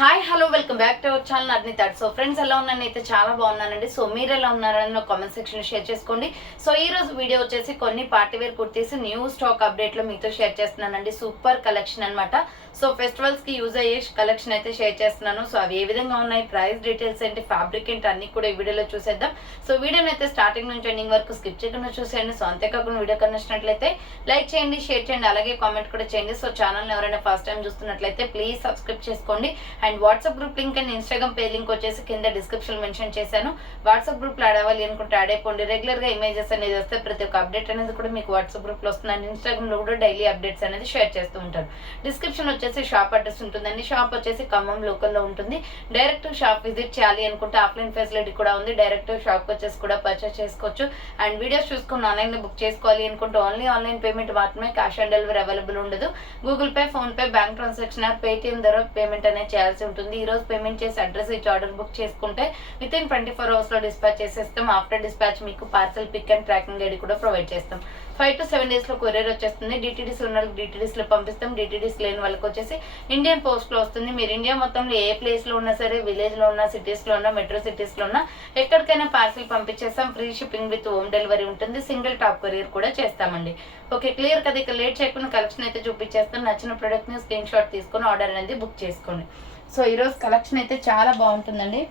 Hi hello welcome back to our channel అర్ని third. So friends ఎలా ఉన్నాను, అయితే చాలా బాగున్నానండి. సో మీరు ఎలా ఉన్నారని నా కామెంట్ సెక్షన్ షేర్ చేసుకోండి. సో ఈ రోజు వీడియో వచ్చేసి కొన్ని party wear kurtis new stock update లో మీతో షేర్ చేస్తున్నానండి. సూపర్ కలెక్షన్ అన్నమాట. సో ఫెస్టివల్స్ కి యూజ్ అయ్యే కలెక్షన్ అయితే షేర్ చేస్తున్నాను. సో అవి ఏ విధంగా ఉన్నాయి, ప్రైస్ డీటెయిల్స్ ఏంటి, ఫ్యాబ్రిక్ ఏంటి, అన్ని కూడా ఈ వీడియోలో చూసేద్దాం. సో వీడియోని అయితే స్టార్టింగ్ నుంచి ఎండింగ్ వరకు స్కిప్ చేయకుండా చూసేయండి. సో అంతేకాకుండా వీడియో నచ్చినట్లయితే లైక్ చేయండి, షేర్ చేయండి, అలాగే కామెంట్ కూడా చేయండి. సో ఛానల్ ఎవరైనా ఫస్ట్ టైం చూస్తున్నట్లయితే ప్లీజ్ సబ్స్క్రైబ్ చేసుకోండి. And WhatsApp group link and Instagram page link వచ్చేసి కింద డిస్క్రిప్షన్ మెన్షన్ చేశాను. వాట్సాప్ గ్రూప్ లో యాడ్ అవ్వాలి అనుకుంటే యాడ్ అయిపోండి. రెగ్యులర్ గా ఇమేజెస్ అనేది వస్తే ప్రతి ఒక్క అప్డేట్ అనేది కూడా మీకు వాట్సాప్ గ్రూప్ లో వస్తుంది. అండ్ ఇన్స్టాగ్రామ్ లో కూడా డైలీ అప్డేట్స్ అనేది షేర్ చేస్తూ ఉంటారు. డిస్క్రిప్షన్ వచ్చేసి షాప్ అడ్రస్ ఉంటుందండి. షాప్ వచ్చేసి ఖమ్మం లోకల్ లో ఉంటుంది. డైరెక్ట్ షాప్ విజిట్ చేయాలి అనుకుంటే ఆఫ్లైన్ ఫెసిలిటీ కూడా ఉంది. డైరెక్ట్ షాప్ వచ్చేసి కూడా పర్చేస్ చేసుకోవచ్చు. అండ్ వీడియోస్ చూసుకుని ఆన్లైన్ లో బుక్ చేసుకోవాలి అనుకుంటే ఓన్లీ ఆన్లైన్ పేమెంట్ మాత్రమే, క్యాష్ ఆన్ డెలివరీ అవైలబుల్ ఉండదు. Google Pay, phone pay, bank transaction or Paytm ద్వారా పేమెంట్ అనేది చేయాల్సి ఉంటుంది. ఈ రోజు పేమెంట్ చేసి అడ్రస్ ఇచ్చి ఆర్డర్ బుక్ చేసుకుంటే విత్ ఇన్ 24 hours లో డిస్పాచ్ చేసేస్తాం. ఆఫ్టర్ డిస్పాచ్ మీకు parcel pick and tracking ID కూడా ప్రొవైడ్ చేస్తాం. 5 to 7 days లో కొరియర్ వచ్చేస్తుంది. డిటిడిస్ ఉన్న వాళ్ళకి డిటిడిస్ లో పంపిస్తాం. డిటిడిస్ లేని వాళ్ళకి వచ్చేసి ఇండియన్ పోస్ట్ లో వస్తుంది. మీరు ఇండియా మొత్తంలో ఏ ప్లేస్ లో ఉన్నా సరే, విలేజ్ లో ఉన్నా, సిటీస్ లో ఉన్నా, మెట్రో సిటీస్ లో ఉన్నా, ఎక్కడికైనా పార్సల్ పంపించేస్తాం. Free shipping with home delivery ఉంటుంది. సింగిల్ టాప్ కొరియర్ కూడా చేస్తామండి. ఓకే, క్లియర్ కదా. ఇక లేట్ చేయకుండా కలెక్షన్ అయితే చూపించేస్తాను. నచ్చిన ప్రొడక్ట్ ని స్క్రీన్ షాట్ తీసుకొని ఆర్డర్ అనేది బుక్ చేసుకోండి. సో ఈరోజు కలెక్షన్ అయితే చాలా బాగుంటుందండి.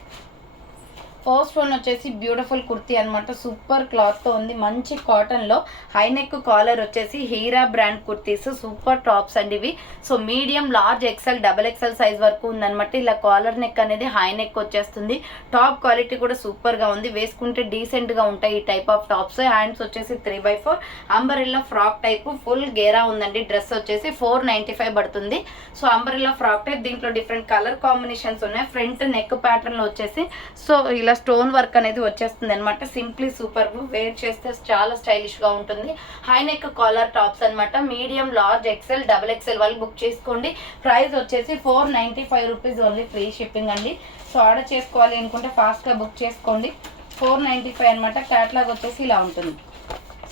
ఫస్ట్ వన్ వచ్చేసి బ్యూటిఫుల్ కుర్తీ అనమాట. సూపర్ క్లాత్ తో ఉంది. మంచి కాటన్ లో హై నెక్ కాలర్ వచ్చేసి Heera brand kurtis. Super tops అండి ఇవి. So medium, large, XL, double XL size వరకు ఉందనమాట. ఇలా కాలర్ నెక్ అనేది హై నెక్ వచ్చేస్తుంది. టాప్ క్వాలిటీ కూడా సూపర్ గా ఉంది. వేసుకుంటే డీసెంట్ గా ఉంటాయి ఈ టైప్ ఆఫ్ టాప్స్. హ్యాండ్స్ వచ్చేసి 3x4 umbrella frock type full గేరా ఉందండి. డ్రెస్ వచ్చేసి 495 పడుతుంది. సో అంబరిల్లా ఫ్రాక్ టైప్, దీంట్లో డిఫరెంట్ కలర్ కాంబినేషన్స్ ఉన్నాయి. ఫ్రంట్ నెక్ ప్యాటర్న్ లో వచ్చేసి సో ఇలా స్టోన్ వర్క్ అనేది వచ్చేస్తుంది అనమాట. Simply super. వేర్ చేస్తే చాలా స్టైలిష్ గా ఉంటుంది. హై నెక్ కాలర్ టాప్స్ అనమాట. Medium, large, XL, double XL వాళ్ళు బుక్ చేసుకోండి. ప్రైస్ వచ్చేసి 495 రూపీస్ ఓన్లీ, ఫ్రీ షిప్పింగ్ అండి. సో ఆర్డర్ చేసుకోవాలి అనుకుంటే ఫాస్ట్ గా బుక్ చేసుకోండి. 495 అనమాట. క్యాట్లాగ్ వచ్చేసి ఇలా ఉంటుంది.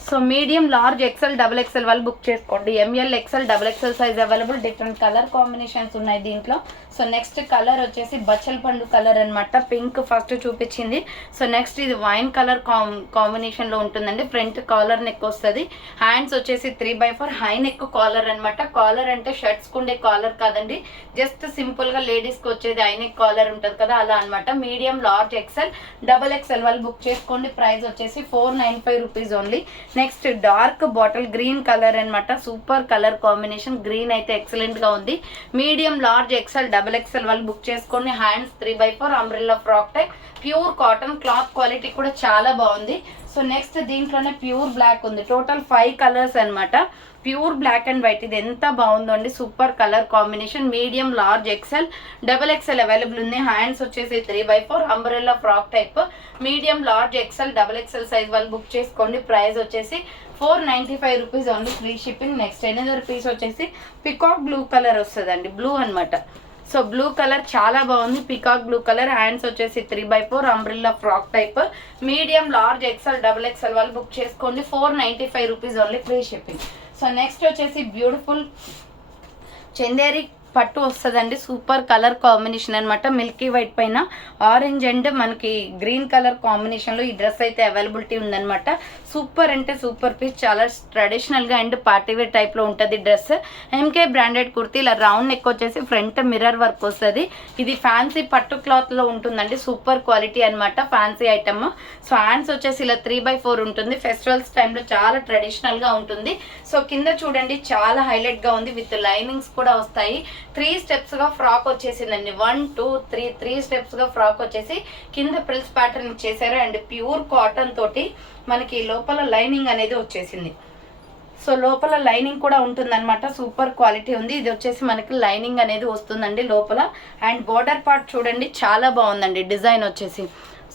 So medium, large, XL, double XL వాళ్ళు బుక్ చేసుకోండి. ML, XL, double XL size available. Different colour combinations ఉన్నాయి దీంట్లో. సో నెక్స్ట్ కలర్ వచ్చేసి బచ్చల్ పండు కలర్ అనమాట. పింక్ ఫస్ట్ చూపించింది. సో నెక్స్ట్ ఇది వైన్ కలర్ కాంబినేషన్ లో ఉంటుందండి. ఫ్రంట్ కాలర్ నెక్ వస్తుంది. హ్యాండ్స్ వచ్చేసి 3x4 హై నెక్ కాలర్ అనమాట. కాలర్ అంటే షర్ట్స్ కుండే కాలర్ కాదండి, జస్ట్ సింపుల్ గా లేడీస్ కి వచ్చేది హై నెక్ కాలర్ ఉంటది కదా, అలా అనమాట. Medium, large, XL, double XL వాళ్ళు బుక్ చేసుకోండి. ప్రైస్ వచ్చేసి 495 rupees only. Next dark bottle green colour అనమాట. Super colour combination. గ్రీన్ అయితే ఎక్సలెంట్ గా ఉంది. Medium, large, XL, double XL వాళ్ళు బుక్ చేసుకోండి. Hands 3x4 umbrella frock type. Pure cotton. Cloth quality కూడా చాలా బాగుంది. సో నెక్స్ట్ దీంట్లోనే ప్యూర్ బ్లాక్ ఉంది. టోటల్ 5 కలర్స్ అనమాట. Pure black and white. ఇది ఎంత బాగుందో అండి. Super colour combination. Medium, large, XL, double XL available ఉంది. హ్యాండ్స్ వచ్చేసి 3x4 umbrella frock type. Medium, large, XL, double XL size వాళ్ళు బుక్ చేసుకోండి. ప్రైస్ వచ్చేసి 495 rupees only, free shipping. Next another piece వచ్చేసి పికాక్ బ్లూ కలర్ వస్తుందండి. Blue అనమాట. So blue colour చాలా బాగుంది. Peacock blue colour. హ్యాండ్స్ వచ్చేసి 3x4 umbrella frock type. Medium, large, XL, double XL వాళ్ళు బుక్ చేసుకోండి. 495 rupees only, free shipping. So next వచ్చేసి beautiful Chanderi పట్టు వస్తుందండి. సూపర్ కలర్ కాంబినేషన్ అనమాట. మిల్కీ వైట్ పైన ఆరెంజ్ అండ్ మనకి గ్రీన్ కలర్ కాంబినేషన్ లో ఈ డ్రెస్ అయితే అవైలబిలిటీ ఉందనమాట. సూపర్ అంటే సూపర్ పీస్. చాలా ట్రెడిషనల్ గా అండ్ పార్టీవేర్ టైప్ లో ఉంటుంది డ్రెస్. MK branded kurti. ఇలా రౌండ్ నెక్ వచ్చేసి ఫ్రంట్ మిర్రర్ వర్క్ వస్తుంది. ఇది ఫ్యాన్సీ పట్టు క్లాత్ లో ఉంటుందండి. సూపర్ క్వాలిటీ అనమాట. Fancy item. సో హ్యాండ్స్ వచ్చేసి ఇలా 3x4 ఉంటుంది. ఫెస్టివల్స్ టైంలో చాలా ట్రెడిషనల్ గా ఉంటుంది. సో కింద చూడండి చాలా హైలైట్ గా ఉంది. విత్ లైనింగ్స్ కూడా వస్తాయి. 3 స్టెప్స్ గా ఫ్రాక్ వచ్చేసిందండి. 1 2 3 స్టెప్స్ గా ఫ్రాక్ వచ్చేసి కింద ప్రిల్స్ ప్యాటర్న్ ఇచ్చేసారు. అండ్ ప్యూర్ కాటన్ తోటి మనకి లోపల లైనింగ్ అనేది వచ్చేసింది. సో లోపల లైనింగ్ కూడా ఉంటుందన్నమాట. సూపర్ క్వాలిటీ ఉంది. ఇది వచ్చేసి మనకి లైనింగ్ అనేది వస్తుందండి లోపల. అండ్ బోర్డర్ పార్ట్ చూడండి చాలా బాగుందండి. డిజైన్ వచ్చేసి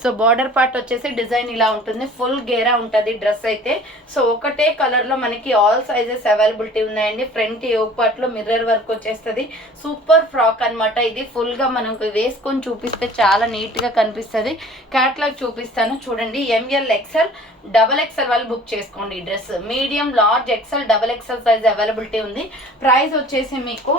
సో బార్డర్ పార్ట్ వచ్చేసి డిజైన్ ఇలా ఉంటుంది. ఫుల్ గేరా ఉంటుంది డ్రెస్ అయితే. సో ఒకటే కలర్ లో మనకి ఆల్ సైజెస్ అవైలబిలిటీ ఉన్నాయండి. ఫ్రంట్ యోక్ పార్ట్ లో మిర్రర్ వర్క్ వచ్చేస్తుంది. సూపర్ ఫ్రాక్ అనమాట. ఇది ఫుల్ గా మనకు వేసుకొని చూపిస్తే చాలా నీట్ గా కనిపిస్తుంది. క్యాట్లాగ్ చూపిస్తాను చూడండి. ఎంఎల్, ఎక్సెల్, డబల్ ఎక్సెల్ వాళ్ళు బుక్ చేసుకోండి ఈ dress. Medium, large, XL, double XL size availability ఉంది. ప్రైస్ వచ్చేసి మీకు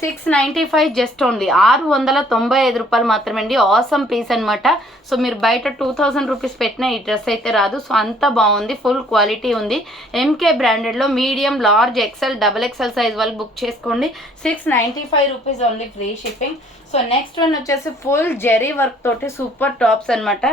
695 జస్ట్ ఓన్లీ 695 రూపాయలు మాత్రమే అండి. ఆసమ్ పీస్ అనమాట. సో మీరు బయట 2000 రూపీస్ పెట్టిన ఈ డ్రెస్ అయితే రాదు. సో అంత బాగుంది, ఫుల్ క్వాలిటీ ఉంది. ఎంకే బ్రాండెడ్లో medium, large, XL, double XL size వాళ్ళు బుక్ చేసుకోండి. 695 rupees only, free shipping. So next one వచ్చేసి ఫుల్ జెరీ వర్క్ తోటి సూపర్ టాప్స్ అనమాట.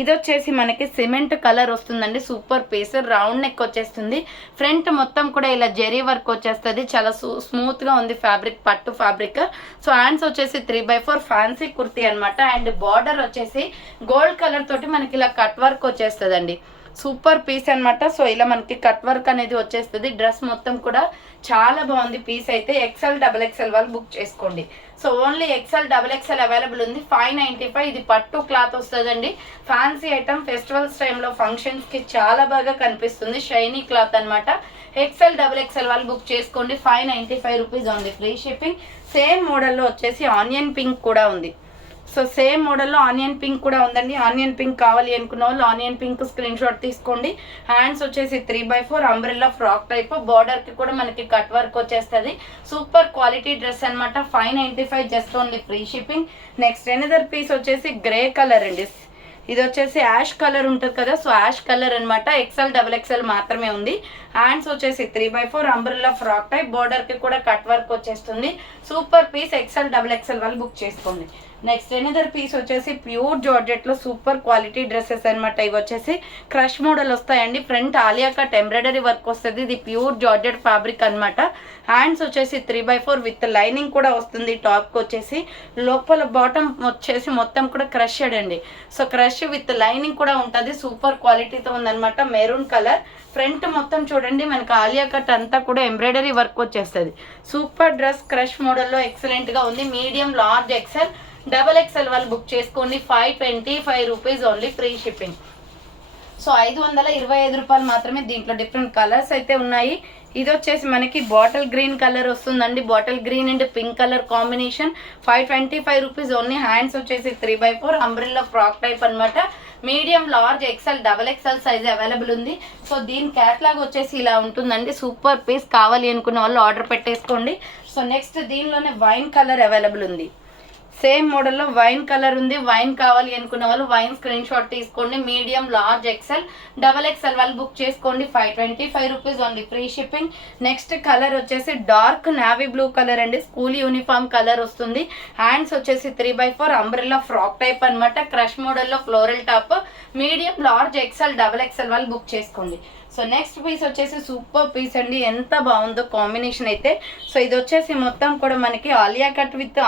ఇది వచ్చేసి మనకి సిమెంట్ కలర్ వస్తుందండి. సూపర్ పీస్, రౌండ్ నెక్ వచ్చేస్తుంది. ఫ్రంట్ మొత్తం కూడా ఇలా జెరీ వర్క్ వచ్చేస్తుంది. చాలా స్మూత్గా ఉంది ఫ్యాబ్రిక్, పట్టు ఫ్యాబ్రిక్. సో హ్యాండ్స్ వచ్చేసి 3/4 ఫ్యాన్సీ కుర్తీ అనమాట. అండ్ బార్డర్ వచ్చేసి గోల్డ్ కలర్ తోటి మనకి ఇలా కట్ వర్క్ వచ్చేస్తుందండి. సూపర్ పీస్ అనమాట. సో ఇలా మనకి కట్ వర్క్ అనేది వచ్చేస్తుంది. డ్రెస్ మొత్తం కూడా చాలా బాగుంది పీస్ అయితే. ఎక్సెల్, డబల్ ఎక్సెల్ వాళ్ళు బుక్ చేసుకోండి. So only XL, double XL available ఉంది. 595. ఇది పట్టు క్లాత్ వస్తుందండి. ఫ్యాన్సీ ఐటమ్, ఫెస్టివల్స్ టైంలో ఫంక్షన్స్కి చాలా బాగా కనిపిస్తుంది. షైనీ క్లాత్ అనమాట. ఎక్సెల్, డబల్ ఎక్సెల్ వాళ్ళు బుక్ చేసుకోండి. 595 rupees only, free shipping. Same మోడల్లో వచ్చేసి ఆనియన్ పింక్ కూడా ఉంది. సో సేమ్ మోడల్లో ఆనియన్ పింక్ కూడా ఉందండి. ఆనియన్ పింక్ కావాలి అనుకున్న వాళ్ళు ఆనియన్ పింక్ స్క్రీన్ షాట్ తీసుకోండి. హ్యాండ్స్ వచ్చేసి 3/4 అంబ్రెల్లా ఫ్రాక్ టైప్. బార్డర్కి కూడా మనకి కట్ వర్క్ వచ్చేస్తుంది. సూపర్ క్వాలిటీ డ్రెస్ అనమాట. 595 just only, free shipping. Next another piece వచ్చేసి గ్రే కలర్ అండి. ఇది వచ్చేసి యాష్ కలర్ ఉంటుంది కదా, సో యాష్ కలర్ అనమాట. ఎక్సెల్, డబల్ ఎక్సెల్ మాత్రమే ఉంది. హ్యాండ్స్ వచ్చేసి 3/4 అంబ్రెల్లా ఫ్రాక్ టైప్. బార్డర్కి కూడా కట్ వర్క్ వచ్చేస్తుంది. Super piece. XL, double XL వాళ్ళు బుక్ చేసుకోండి. నెక్స్ట్ ఎనదర్ పీస్ వచ్చేసి ప్యూర్ జార్జెట్లో సూపర్ క్వాలిటీ డ్రెస్సెస్ అనమాట. ఇవి వచ్చేసి క్రష్ మోడల్ వస్తాయండి. Front Alia cut embroidery work వస్తుంది. ఇది ప్యూర్ జార్జెట్ ఫ్యాబ్రిక్ అనమాట. హ్యాండ్స్ వచ్చేసి 3/4 విత్ లైనింగ్ కూడా వస్తుంది. టాప్కి వచ్చేసి లోపల బాటమ్ వచ్చేసి మొత్తం కూడా క్రష్ అండి. సో క్రష్ విత్ లైనింగ్ కూడా ఉంటుంది. సూపర్ క్వాలిటీతో ఉందన్నమాట. Maroon colour. ఫ్రంట్ మొత్తం చూడండి మనకి ఆలియా కట్ అంతా కూడా ఎంబ్రాయిడరీ వర్క్ వచ్చేస్తుంది. సూపర్ డ్రెస్, క్రష్ మోడల్లో ఎక్సలెంట్గా ఉంది. Medium, large, XL, double XL వాళ్ళు బుక్ చేసుకోండి. 525 rupees only, free shipping. So 525 రూపాయలు మాత్రమే. దీంట్లో డిఫరెంట్ కలర్స్ అయితే ఉన్నాయి. ఇది వచ్చేసి మనకి బాటిల్ గ్రీన్ కలర్ వస్తుందండి. Bottle green and pink colour combination. 525 rupees only. Hands వచ్చేసి 3/4 అంబ్రెల్లా ఫ్రాక్ టైప్ అనమాట. Medium, large, XL, double XL size available ఉంది. సో దీని క్యాట్లాగ్ వచ్చేసి ఇలా ఉంటుందండి. Super piece. కావాలి అనుకున్న వాళ్ళు ఆర్డర్ పెట్టేసుకోండి. సో నెక్స్ట్ దీనిలోనే వైన్ కలర్ అవైలబుల్ ఉంది. సేమ్ మోడల్లో వైన్ కలర్ ఉంది. వైన్ కావాలి అనుకున్న వాళ్ళు వైన్ స్క్రీన్ షాట్ తీసుకోండి. Medium, large, XL, double XL వాళ్ళు బుక్ చేసుకోండి. 525 rupees only, free shipping. Next colour వచ్చేసి డార్క్ నావీ బ్లూ కలర్ అండి. స్కూల్ యూనిఫామ్ కలర్ వస్తుంది. హ్యాండ్స్ వచ్చేసి 3/4 అంబ్రెల్లా ఫ్రాక్ టైప్ అనమాట. క్రష్ మోడల్లో floral top. Medium, large, XL, double XL వాళ్ళు book చేసుకోండి. సో నెక్స్ట్ పీస్ వచ్చేసి సూపర్ పీస్ అండి. ఎంత బాగుందో కాంబినేషన్ అయితే. సో ఇది వచ్చేసి మొత్తం కూడా మనకి Alia cut with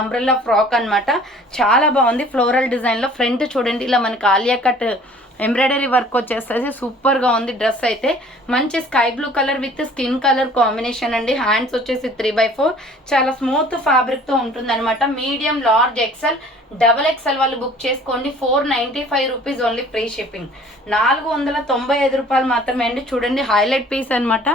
umbrella frock అనమాట. చాలా బాగుంది. ఫ్లోరల్ డిజైన్లో ఫ్రంట్ చూడండి ఇలా మనకి ఆలియా కట్ ఎంబ్రాయిడరీ వర్క్ వచ్చేస్తుంది. సూపర్గా ఉంది డ్రెస్ అయితే. మంచి sky blue colour with skin colour combination అండి. హ్యాండ్స్ వచ్చేసి 3/4. చాలా స్మూత్ ఫ్యాబ్రిక్తో ఉంటుంది అనమాట. Medium, large, XL, double XL వాళ్ళు బుక్ చేసుకోండి. 495 రూపీస్ ఓన్లీ, ఫ్రీ షిప్పింగ్. 495 రూపాయలు మాత్రమే అండి. చూడండి హైలైట్ పీస్ అనమాట.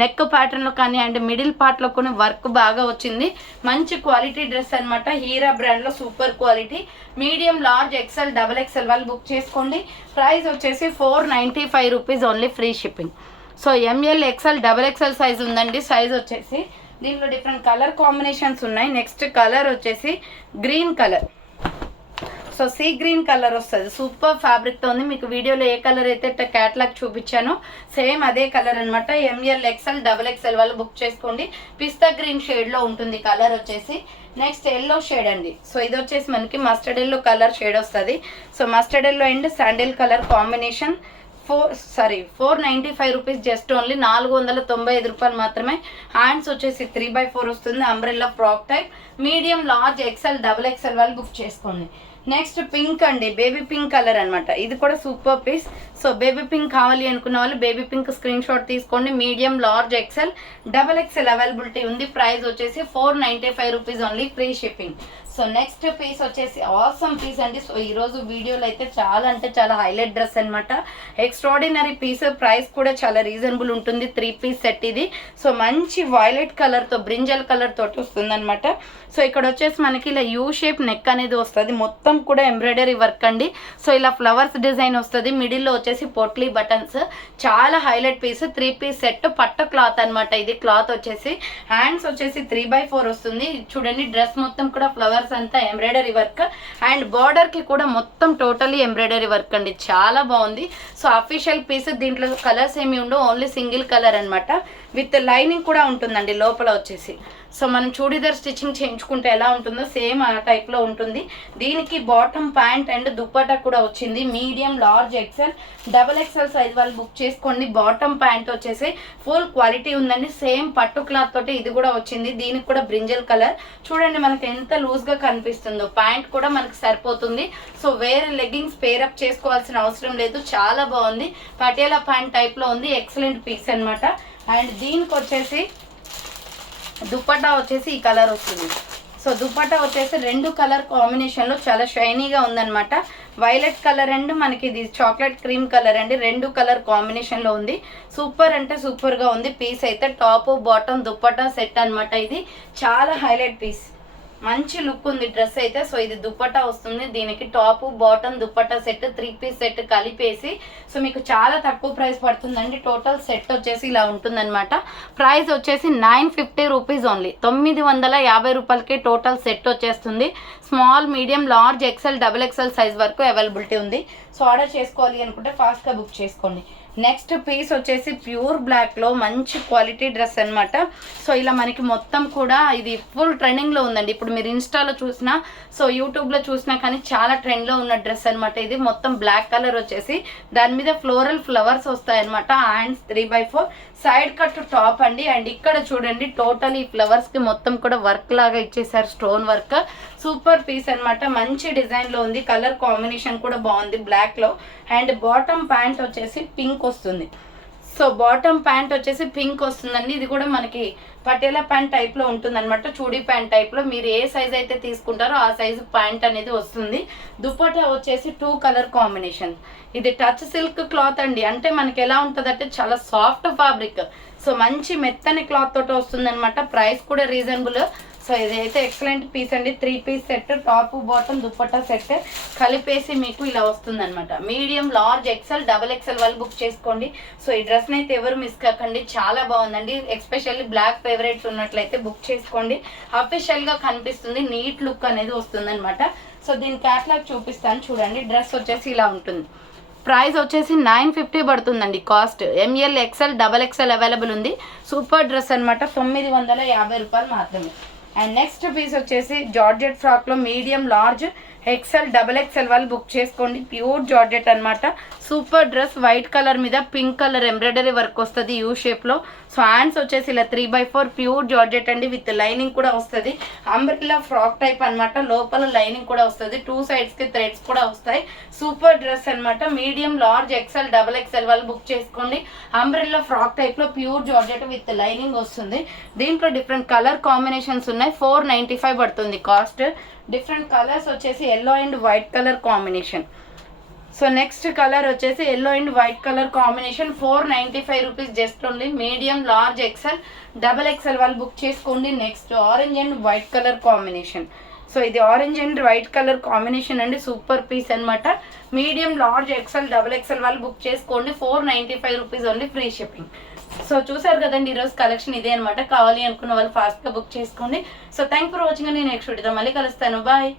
నెక్ ప్యాటర్న్లో కానీ అండ్ మిడిల్ పార్ట్లో కొన్ని వర్క్ బాగా వచ్చింది. మంచి క్వాలిటీ డ్రెస్ అనమాట. హీరా బ్రాండ్లో super quality. Medium, large, XL, double XL వాళ్ళు బుక్ చేసుకోండి. ప్రైస్ వచ్చేసి 495 rupees only, free shipping. So M L, XL, double XL size ఉందండి. సైజ్ వచ్చేసి దీంట్లో డిఫరెంట్ కలర్ కాంబినేషన్స్ ఉన్నాయి. నెక్స్ట్ కలర్ వచ్చేసి green colour. So sea green colour వస్తుంది. Super ఫ్యాబ్రిక్తో ఉంది. మీకు వీడియోలో ఏ కలర్ అయితే క్యాట్లాగ్ చూపించానో సేమ్ అదే కలర్ అనమాట. ఎంఎల్, ఎక్సెల్, డబల్ ఎక్సెల్ వాళ్ళు బుక్ చేసుకోండి. పిస్తా గ్రీన్ షేడ్లో ఉంటుంది కలర్ వచ్చేసి. నెక్స్ట్ ఎల్లో షేడ్ అండి. సో ఇది వచ్చేసి మనకి మస్టర్డ్ ఎల్లో కలర్ షేడ్ వస్తుంది. So mustard yellow and sandal colour combination. 495 rupees just only. 495 రూపాయలు మాత్రమే. హ్యాండ్స్ వచ్చేసి 3/4 వస్తుంది. Umbrella frock type. Medium, large, XL, double XL వాళ్ళు బుక్ చేసుకోండి. నెక్స్ట్ పింక్ అండి. బేబీ పింక్ కలర్ అనమాట. ఇది కూడా super piece. So baby pink కావాలి అనుకున్న వాళ్ళు బేబీ పింక్ స్క్రీన్ షాట్ తీసుకోండి. Medium, large, XL, double XL availability ఉంది. ప్రైస్ వచ్చేసి 495 rupees only, free shipping. So next piece వచ్చేసి ఆసమ్ పీస్ అండి. సో ఈరోజు వీడియోలో అయితే చాలా అంటే చాలా హైలైట్ డ్రెస్ అనమాట. Extraordinary piece. ప్రైస్ కూడా చాలా రీజనబుల్ ఉంటుంది. 3 పీస్ సెట్ ఇది. సో మంచి వైలెట్ కలర్తో బ్రింజల్ కలర్ తోటి వస్తుంది అనమాట. సో ఇక్కడ వచ్చేసి మనకి ఇలా యూ షేప్ నెక్ అనేది వస్తుంది. మొత్తం కూడా ఎంబ్రాయిడరీ వర్క్ అండి. సో ఇలా ఫ్లవర్స్ డిజైన్ వస్తుంది. మిడిల్లో వచ్చేసి వచ్చేసి పొట్లీ బటన్స్, చాలా హైలైట్ పీస్. 3 పీస్ సెట్ పట్టు క్లాత్ అనమాట. ఇది క్లాత్ వచ్చేసి హ్యాండ్స్ వచ్చేసి 3/4 వస్తుంది. చూడండి డ్రెస్ మొత్తం కూడా ఫ్లవర్స్ అంతా ఎంబ్రాయిడరీ వర్క్ అండ్ బార్డర్ కి కూడా మొత్తం టోటలీ ఎంబ్రాయిడరీ వర్క్ అండి. చాలా బాగుంది. So official piece. దీంట్లో కలర్స్ ఏమి ఉండవు, ఓన్లీ సింగిల్ కలర్ అనమాట. విత్ లైనింగ్ కూడా ఉంటుందండి లోపల వచ్చేసి. సో మనం చూడీదార్ స్టిచ్చింగ్ చేయించుకుంటే ఎలా ఉంటుందో సేమ్ ఆ టైప్లో ఉంటుంది. దీనికి బాటమ్ ప్యాంట్ అండ్ దుప్పటా కూడా వచ్చింది. Medium, large, XL, XXL size వాళ్ళు బుక్ చేసుకోండి. బాటమ్ ప్యాంట్ వచ్చేసి ఫుల్ క్వాలిటీ ఉందండి. సేమ్ పట్టు క్లాత్ తోటి ఇది కూడా వచ్చింది. దీనికి కూడా బ్రింజల్ కలర్. చూడండి మనకి ఎంత లూజ్గా కనిపిస్తుందో. ప్యాంట్ కూడా మనకి సరిపోతుంది. సో వేరే లెగ్గింగ్స్ పేరప్ చేసుకోవాల్సిన అవసరం లేదు. చాలా బాగుంది. పటియాలా ప్యాంట్ టైప్లో ఉంది. ఎక్సలెంట్ పీస్ అనమాట. అండ్ దీనికి వచ్చేసి దుపట్టా వచ్చేసి ఈ కలర్ వస్తుంది. సో దుపట్టా వచ్చేసి 2 కలర్ కాంబినేషన్లో చాలా షైనీగా ఉందన్నమాట. వైలెట్ కలర్ అండ్ మనకి ఇది చాక్లెట్ క్రీమ్ కలర్ అండి. 2 కలర్ కాంబినేషన్లో ఉంది. సూపర్ అంటే సూపర్గా ఉంది పీస్ అయితే. టాప్ బాటమ్ దుపట్టా సెట్ అనమాట. ఇది చాలా హైలైట్ పీస్. మంచి లుక్ ఉంది డ్రెస్ అయితే. సో ఇది దుపట్టా వస్తుంది. దీనికి top bottom dupatta set 3 piece set కలిపేసి సో మీకు చాలా తక్కువ ప్రైస్ పడుతుందండి. టోటల్ సెట్ వచ్చేసి ఇలా ఉంటుందన్నమాట. ప్రైస్ వచ్చేసి 950 రూపీస్ ఓన్లీ. 950 రూపాయలకి టోటల్ సెట్ వచ్చేస్తుంది. Small, medium, large, XL, XXL size వరకు అవైలబిలిటీ ఉంది. సో ఆర్డర్ చేసుకోవాలి అనుకుంటే ఫాస్ట్గా బుక్ చేసుకోండి. నెక్స్ట్ పీస్ వచ్చేసి ప్యూర్ బ్లాక్లో మంచి క్వాలిటీ డ్రెస్ అనమాట. సో ఇలా మనకి మొత్తం కూడా ఇది ఫుల్ ట్రెండింగ్లో ఉందండి. ఇప్పుడు మీరు ఇన్స్టాలో చూసినా సో యూట్యూబ్లో చూసినా కానీ చాలా ట్రెండ్లో ఉన్న డ్రెస్ అనమాట. ఇది మొత్తం బ్లాక్ కలర్ వచ్చేసి దాని మీద ఫ్లోరల్ ఫ్లవర్స్ వస్తాయన్నమాట. హ్యాండ్స్ 3/4 సైడ్ కట్ టాప్ అండి. అండ్ ఇక్కడ చూడండి టోటల్ ఈ ఫ్లవర్స్కి మొత్తం కూడా వర్క్ లాగా ఇచ్చేసారు, స్టోన్ వర్క్. సూపర్ పీస్ అనమాట. మంచి డిజైన్లో ఉంది. కలర్ కాంబినేషన్ కూడా బాగుంది బ్లాక్లో. అండ్ బాటమ్ ప్యాంట్ వచ్చేసి పింక్ వస్తుంది. సో బాటమ్ ప్యాంట్ వచ్చేసి పింక్ వస్తుందండి. ఇది కూడా మనకి పటేలా ప్యాంట్ టైప్లో ఉంటుంది అనమాట. చూడీ ప్యాంట్ టైప్లో. మీరు ఏ సైజ్ అయితే తీసుకుంటారో ఆ సైజు ప్యాంట్ అనేది వస్తుంది. దుపట్టా వచ్చేసి 2 కలర్ కాంబినేషన్. ఇది టచ్ సిల్క్ క్లాత్ అండి. అంటే మనకి ఎలా ఉంటుంది అంటే చాలా సాఫ్ట్ ఫ్యాబ్రిక్. సో మంచి మెత్తని క్లాత్ తోటి వస్తుంది అనమాట. ప్రైస్ కూడా రీజనబుల్. సో ఇదైతే ఎక్సలెంట్ పీస్ అండి. 3 piece set top bottom dupatta set కలిపేసి మీకు ఇలా వస్తుంది అనమాట. మీడియం, లార్జ్, XL, XXL వాళ్ళు బుక్ చేసుకోండి. సో ఈ డ్రెస్ని అయితే ఎవరు మిస్ కాకండి. చాలా బాగుందండి. ఎస్పెషల్లీ బ్లాక్ ఫేవరెట్స్ ఉన్నట్లయితే బుక్ చేసుకోండి. అఫీషియల్గా కనిపిస్తుంది. నీట్ లుక్ అనేది వస్తుంది అనమాట. సో దీని క్యాట్లాగ్ చూపిస్తాను చూడండి. డ్రెస్ వచ్చేసి ఇలా ఉంటుంది. ప్రైస్ వచ్చేసి 950 పడుతుందండి cost. ML, XL, XXL available ఉంది. సూపర్ డ్రెస్ అనమాట. 950 రూపాయలు మాత్రమే. అండ్ నెక్స్ట్ పీస్ వచ్చేసి జార్జెట్ ఫ్రాక్లో మీడియం, లార్జ్, XL, XXL వాళ్ళు బుక్ చేసుకోండి. ప్యూర్ జార్జెట్ అనమాట. Super dress. వైట్ కలర్ మీద పింక్ కలర్ ఎంబ్రాయిడరీ వర్క్ వస్తుంది యూ షేప్లో. సో హ్యాండ్స్ వచ్చేసి ఇలా 3/4 ప్యూర్ జార్జెట్ అండి. విత్ లైనింగ్ కూడా వస్తుంది. అంబ్రెల్లా ఫ్రాక్ టైప్ అనమాట. లోపల లైనింగ్ కూడా వస్తుంది. 2 సైడ్స్కి థ్రెడ్స్ కూడా వస్తాయి. సూపర్ డ్రెస్ అనమాట. మీడియం, లార్జ్, XL, XXL వాళ్ళు బుక్ చేసుకోండి. అంబ్రెల్లా ఫ్రాక్ టైప్లో ప్యూర్ జార్జెట్ విత్ లైనింగ్ వస్తుంది. దీంట్లో డిఫరెంట్ కలర్ కాంబినేషన్స్ ఉన్నాయి. 495 పడుతుంది కాస్ట్. డిఫరెంట్ కలర్స్ వచ్చేసి yellow and white colour combination. So next colour వచ్చేసి yellow and white colour combination. 495 rupees just only. Medium, large, XL, XXL వాళ్ళు book చేసుకోండి. Next orange and white colour combination. So ఇది orange and white colour combination అండి. Super piece అనమాట. Medium, large, XL, XXL వాళ్ళు book చేసుకోండి. 495 rupees only, free shipping. So చూసారు కదండి ఈరోజు కలెక్షన్ ఇదే అనమాట. కావాలి అనుకున్న వాళ్ళు ఫాస్ట్గా బుక్ చేసుకోండి. సో థ్యాంక్ ఫర్ వాచింగ్ అండి. నెక్స్ట్ వీడియోతో మళ్ళీ కలుస్తాను. బాయ్.